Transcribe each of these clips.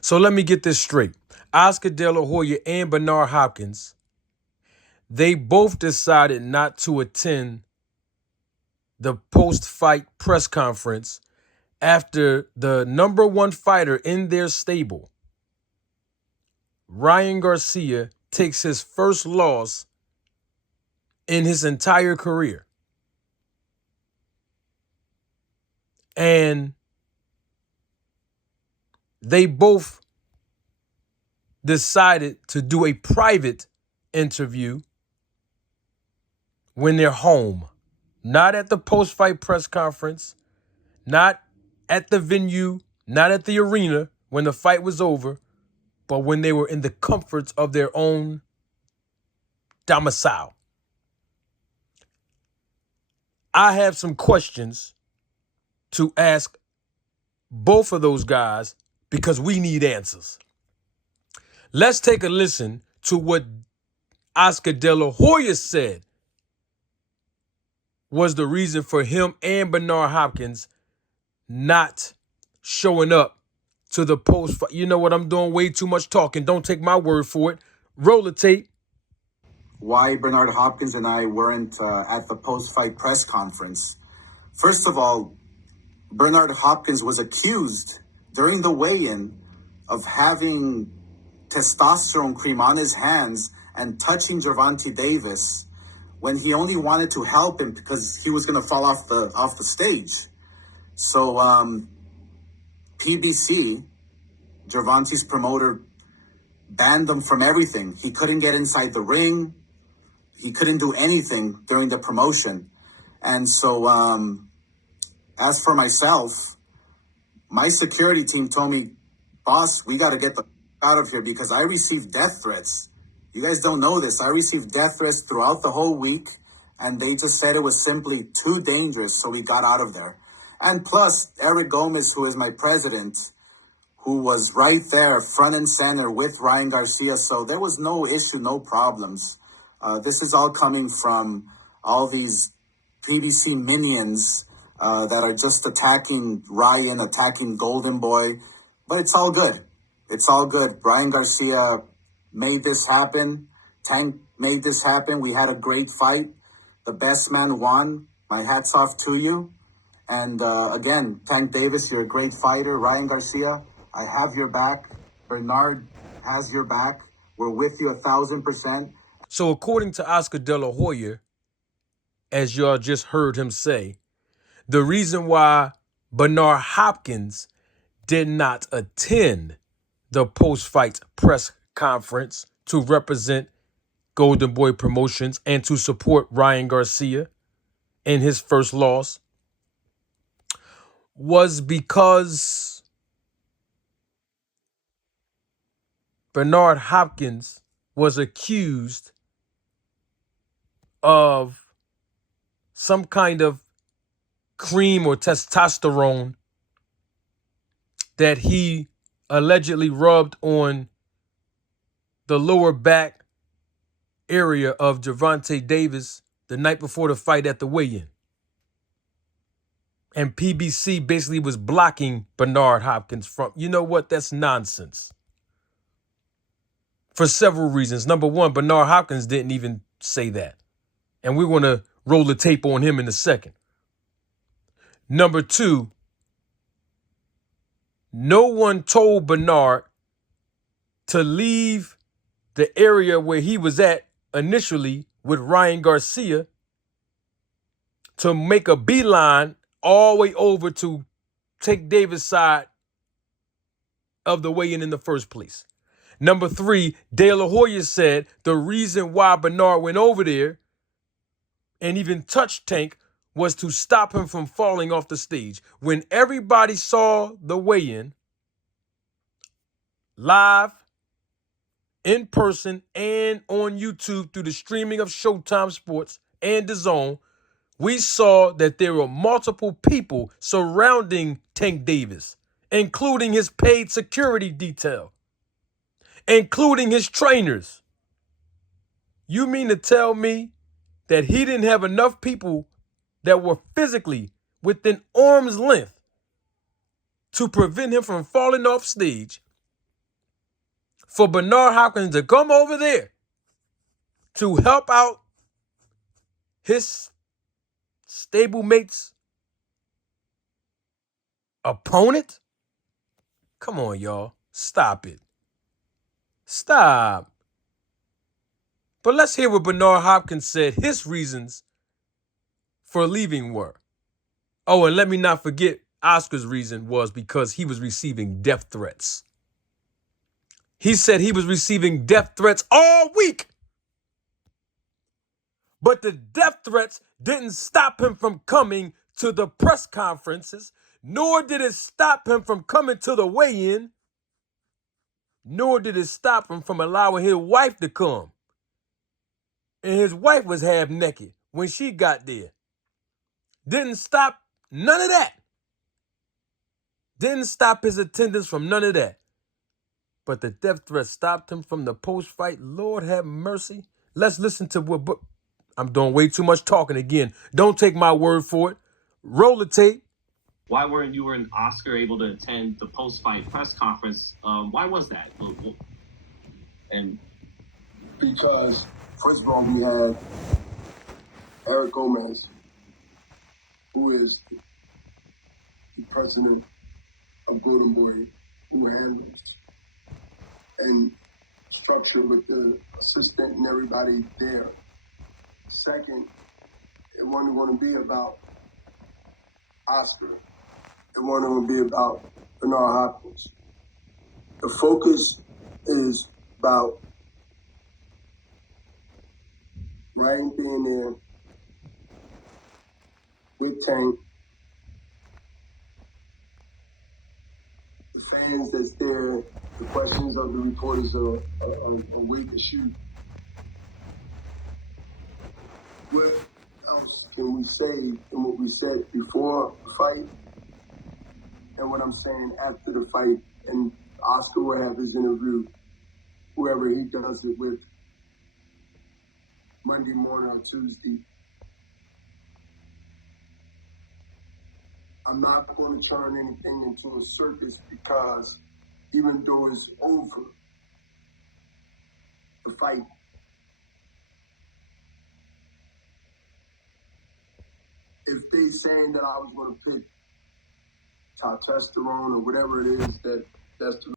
So let me get this straight. Oscar De La Hoya and Bernard Hopkins, they both decided not to attend the post-fight press conference after the number one fighter in their stable, Ryan Garcia, takes his first loss in his entire career. And they both decided to do a private interview when they're home, not at the post-fight press conference, not at the venue, not at the arena when the fight was over, but when they were in the comforts of their own domicile. I have some questions to ask both of those guys because we need answers. Let's take a listen to what Oscar De La Hoya said was the reason for him and Bernard Hopkins not showing up to the post. You know what? I'm doing way too much talking. Don't take my word for it. Roll the tape. Why Bernard Hopkins and I weren't at the post-fight press conference. First of all, Bernard Hopkins was accused during the weigh-in of having testosterone cream on his hands and touching Gervonta Davis when he only wanted to help him because he was going to fall off the stage. So PBC, Gervonta's promoter, banned him from everything. He couldn't get inside the ring. He couldn't do anything during the promotion. And so as for myself, my security team told me, boss, we got to get the out of here because I received death threats. You guys don't know this. I received death threats throughout the whole week, and they just said it was simply too dangerous, so we got out of there. And plus, Eric Gomez, who is my president, who was right there front and center with Ryan Garcia, so there was no issue, no problems. This is all coming from all these PBC minions that are just attacking Ryan, attacking Golden Boy, but it's all good. It's all good. Ryan Garcia made this happen. Tank made this happen. We had a great fight. The best man won. My hat's off to you. And again, Tank Davis, you're a great fighter. Ryan Garcia, I have your back. Bernard has your back. We're with you 1,000%. So according to Oscar De La Hoya, as y'all just heard him say, the reason why Bernard Hopkins did not attend the post-fight press conference to represent Golden Boy Promotions and to support Ryan Garcia in his first loss was because Bernard Hopkins was accused of some kind of cream or testosterone that he allegedly rubbed on the lower back area of Gervonta Davis the night before the fight at the weigh-in. And PBC basically was blocking Bernard Hopkins from, you know what, that's nonsense. For several reasons. Number one, Bernard Hopkins didn't even say that. And we're going to roll the tape on him in a second. Number two, no one told Bernard to leave the area where he was at initially with Ryan Garcia to make a beeline all the way over to take Davis' side of the weigh-in in the first place. Number three, De La Hoya said the reason why Bernard went over there and even touched Tank was to stop him from falling off the stage. When everybody saw the weigh-in live, in person, and on YouTube through the streaming of Showtime Sports and DAZN, we saw that there were multiple people surrounding Tank Davis, including his paid security detail, including his trainers. You mean to tell me that he didn't have enough people that were physically within arm's length to prevent him from falling off stage for Bernard Hopkins to come over there to help out his stablemate's opponent? Come on, y'all. Stop it. Stop. But let's hear what Bernard Hopkins said his reasons for leaving were. Oh, and let me not forget, Oscar's reason was because he was receiving death threats. He said he was receiving death threats all week. But the death threats didn't stop him from coming to the press conferences, nor did it stop him from coming to the weigh-in, nor did it stop him from allowing his wife to come. And his wife was half naked when she got there. Didn't stop none of that. Didn't stop his attendance from none of that. But the death threat stopped him from the post-fight. Lord have mercy. Let's listen to what... I'm doing way too much talking again. Don't take my word for it. Roll the tape. Why weren't you and Oscar able to attend the post-fight press conference? Why was that? And because, first of all, we had Eric Gomez, who is the president of Golden Boy, who handles and structure with the assistant and everybody there. Second, it wasn't going to be about Oscar. It wasn't going to be about Bernard Hopkins. The focus is about Ryan being there with Tank, the fans that's there, the questions of the reporters are wait to shoot. What else can we say than what we said before the fight and what I'm saying after the fight? And Oscar will have his interview, whoever he does it with, Monday morning or Tuesday. I'm not going to turn anything into a circus because even though it's over, the fight, if they saying that I was going to pick testosterone or whatever it is, that's the...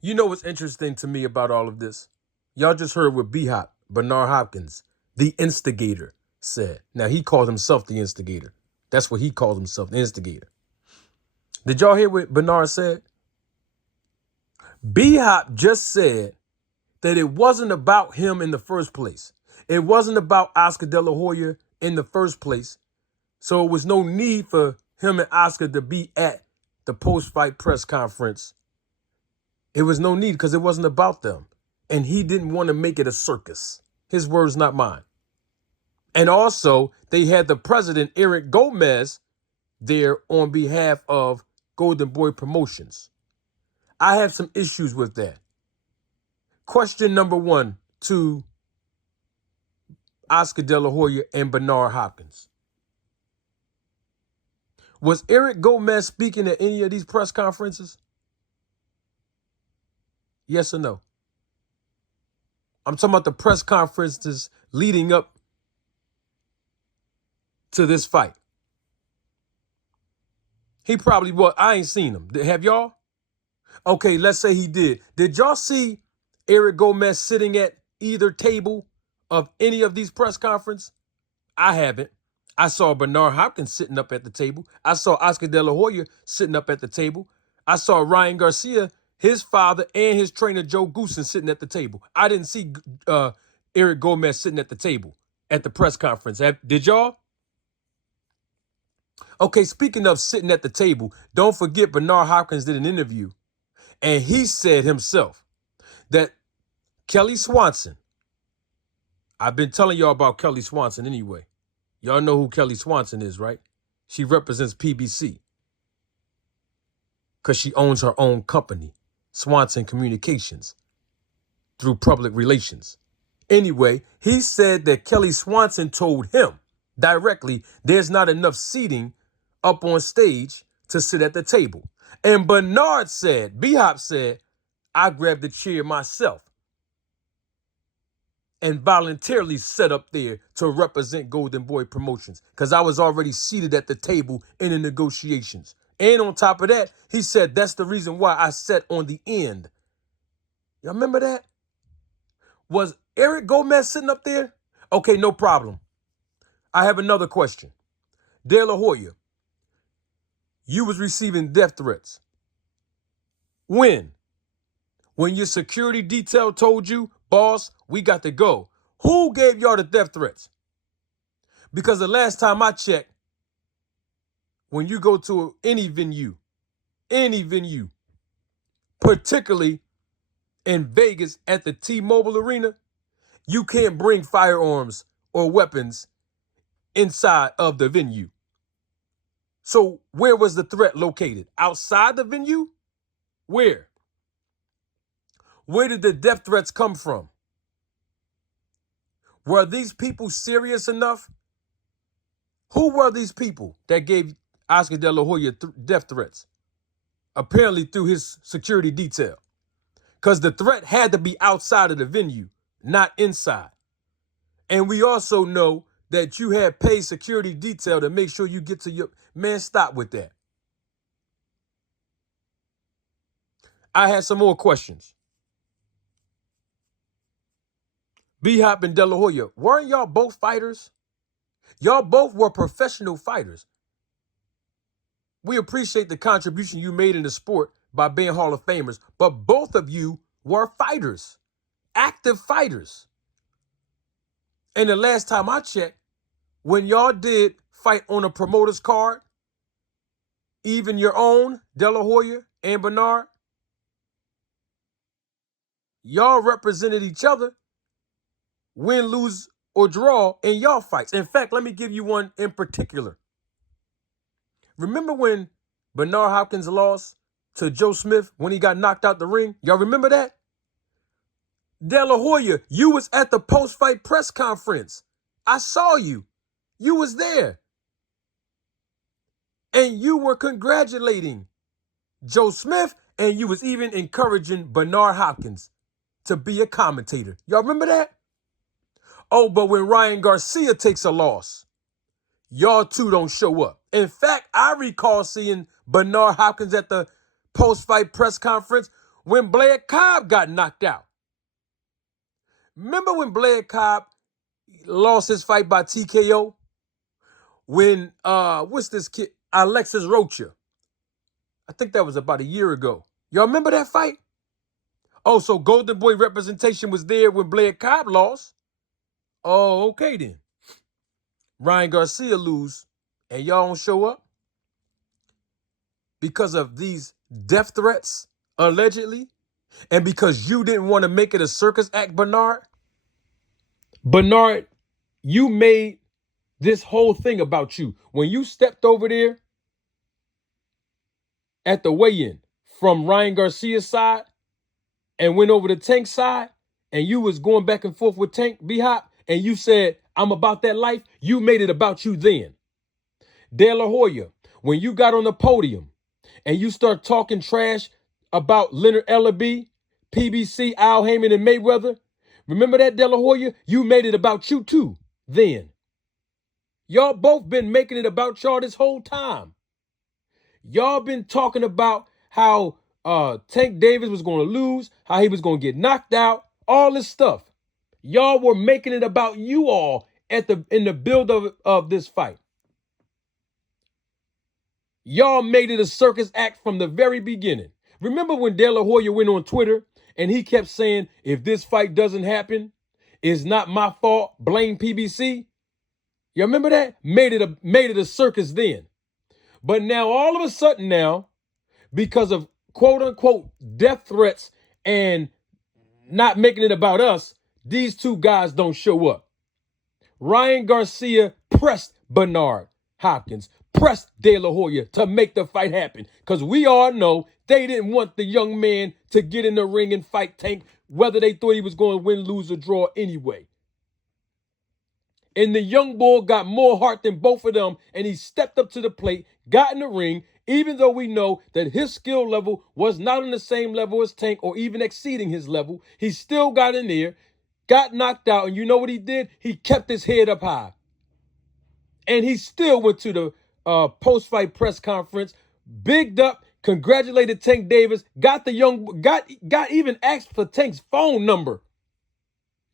You know what's interesting to me about all of this? Y'all just heard what B-Hop, Bernard Hopkins, the instigator, said. Now, he called himself the instigator. That's what he called himself, the instigator. Did y'all hear what Bernard said? B-Hop just said that it wasn't about him in the first place. It wasn't about Oscar De La Hoya in the first place. So it was no need for him and Oscar to be at the post-fight press conference. It was no need because it wasn't about them. And he didn't want to make it a circus. His words, not mine. And also, they had the president, Eric Gomez, there on behalf of Golden Boy Promotions. I have some issues with that. Question number one to Oscar De La Hoya and Bernard Hopkins. Was Eric Gomez speaking at any of these press conferences? Yes or no? I'm talking about the press conferences leading up to this fight. He probably was. I ain't seen him. Have y'all? Okay, let's say he did. Did y'all see Eric Gomez sitting at either table of any of these press conferences? I haven't. I saw Bernard Hopkins sitting up at the table. I saw Oscar De La Hoya sitting up at the table. I saw Ryan Garcia, his father, and his trainer Joe Goosen sitting at the table. I didn't see Eric Gomez sitting at the table at the press conference. Did y'all? Okay, speaking of sitting at the table, don't forget Bernard Hopkins did an interview, and he said himself that Kelly Swanson, I've been telling y'all about Kelly Swanson anyway. Y'all know who Kelly Swanson is, right? She represents PBC because she owns her own company, Swanson Communications, through public relations. Anyway, he said that Kelly Swanson told him directly there's not enough seating up on stage to sit at the table. And Bernard said, B-Hop said, I grabbed the chair myself and voluntarily sat up there to represent Golden Boy Promotions because I was already seated at the table in the negotiations. And on top of that, he said that's the reason why I sat on the end. Y'all remember that? Was Eric Gomez sitting up there? Okay, no problem. I have another question. De La Hoya, you was receiving death threats. When? When your security detail told you, boss, we got to go. Who gave y'all the death threats? Because the last time I checked, when you go to any venue, particularly in Vegas at the T-Mobile Arena, you can't bring firearms or weapons inside of the venue. So where was the threat located? Outside the venue? Where? Where did the death threats come from? Were these people serious enough? Who were these people that gave Oscar De La Hoya death threats? Apparently through his security detail. Because the threat had to be outside of the venue, not inside. And we also know that you had paid security detail to make sure you get to your... Man, stop with that. I had some more questions. B-Hop and De La Hoya, weren't y'all both fighters? Y'all both were professional fighters. We appreciate the contribution you made in the sport by being Hall of Famers, but both of you were fighters, active fighters. And the last time I checked, when y'all did fight on a promoter's card, even your own, De La Hoya and Bernard, y'all represented each other, win, lose, or draw in y'all fights. In fact, let me give you one in particular. Remember when Bernard Hopkins lost to Joe Smith when he got knocked out the ring? Y'all remember that? De La Hoya, you was at the post-fight press conference. I saw you. You was there. And you were congratulating Joe Smith, and you was even encouraging Bernard Hopkins to be a commentator. Y'all remember that? Oh, but when Ryan Garcia takes a loss, y'all two don't show up. In fact, I recall seeing Bernard Hopkins at the post-fight press conference when Blair Cobb got knocked out. Remember when Blair Cobb lost his fight by TKO? When, what's this kid? Alexis Rocha. I think that was about a year ago. Y'all remember that fight? Oh, so Golden Boy representation was there when Blair Cobb lost. Oh, okay then. Ryan Garcia lose and y'all don't show up because of these death threats, allegedly, and because you didn't want to make it a circus act, Bernard. Bernard, you made this whole thing about you. When you stepped over there at the weigh-in from Ryan Garcia's side and went over to Tank's side, and you was going back and forth with Tank B-Hop, and you said, I'm about that life, you made it about you then. De La Hoya, when you got on the podium and you start talking trash about Leonard Ellaby, PBC, Al Heyman, and Mayweather, remember that, De La Hoya? You made it about you too then. Y'all both been making it about y'all this whole time. Y'all been talking about how Tank Davis was going to lose, how he was going to get knocked out, all this stuff. Y'all were making it about you all in the build of this fight. Y'all made it a circus act from the very beginning. Remember when De La Hoya went on Twitter and he kept saying, if this fight doesn't happen, it's not my fault, blame PBC? You remember that? Made it a circus then. But now all of a sudden now, because of quote unquote death threats and not making it about us, these two guys don't show up. Ryan Garcia pressed Bernard Hopkins, pressed De La Hoya to make the fight happen. Because we all know they didn't want the young man to get in the ring and fight Tank, whether they thought he was going to win, lose, or draw anyway. And the young bull got more heart than both of them, and he stepped up to the plate, got in the ring, Even though we know that his skill level was not on the same level as Tank or even exceeding his level, he still got in there, got knocked out, and you know what he did? He kept his head up high. And he still went to the post-fight press conference, bigged up, congratulated Tank Davis, got even asked for Tank's phone number.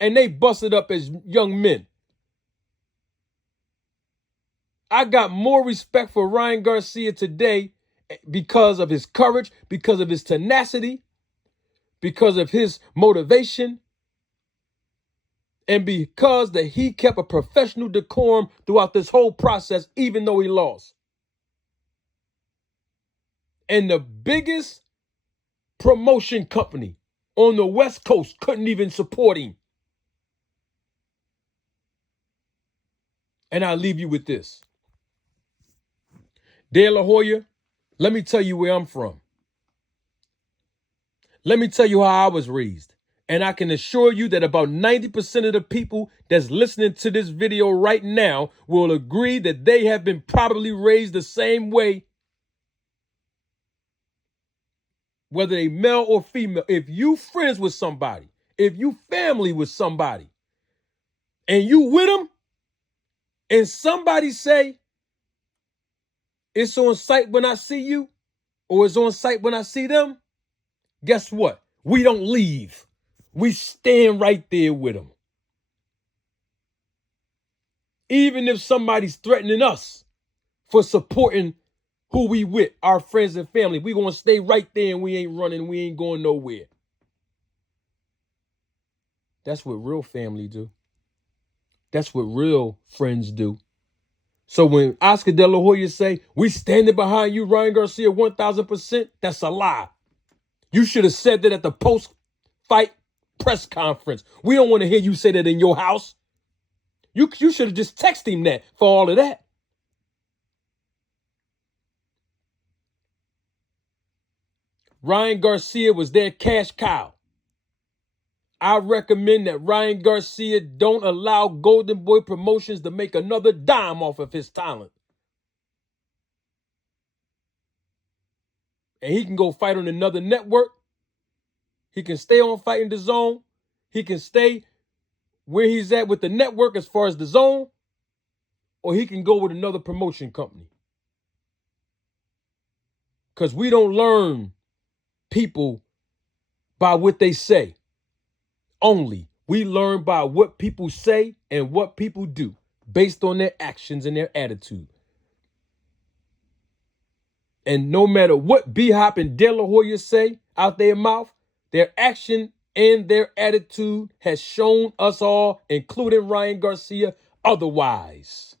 And they busted up as young men. I got more respect for Ryan Garcia today because of his courage, because of his tenacity, because of his motivation, and because that he kept a professional decorum throughout this whole process, even though he lost. And the biggest promotion company on the West Coast couldn't even support him. And I'll leave you with this. De La Hoya, let me tell you where I'm from. Let me tell you how I was raised. And I can assure you that about 90% of the people that's listening to this video right now will agree that they have been probably raised the same way, whether they male or female. If you friends with somebody, if you family with somebody, and you with them, and somebody say, it's on sight when I see you, or it's on sight when I see them, guess what? We don't leave. We stand right there with them. Even if somebody's threatening us for supporting who we with, our friends and family, we gonna stay right there and we ain't running, we ain't going nowhere. That's what real family do. That's what real friends do. So when Oscar De La Hoya say, we standing behind you, Ryan Garcia, 1,000%, that's a lie. You should have said that at the post-fight press conference. We don't want to hear you say that in your house. You should have just texted him that for all of that. Ryan Garcia was their cash cow. I recommend that Ryan Garcia don't allow Golden Boy Promotions to make another dime off of his talent. And he can go fight on another network. He can stay on Fighting the Zone. He can stay where he's at with the network as far as the zone. Or he can go with another promotion company. Because we don't learn people by what they say only. We learn by what people say and what people do based on their actions and their attitude. And no matter what B-Hop and De La Hoya say out their mouth, their action and their attitude has shown us all, including Ryan Garcia, otherwise.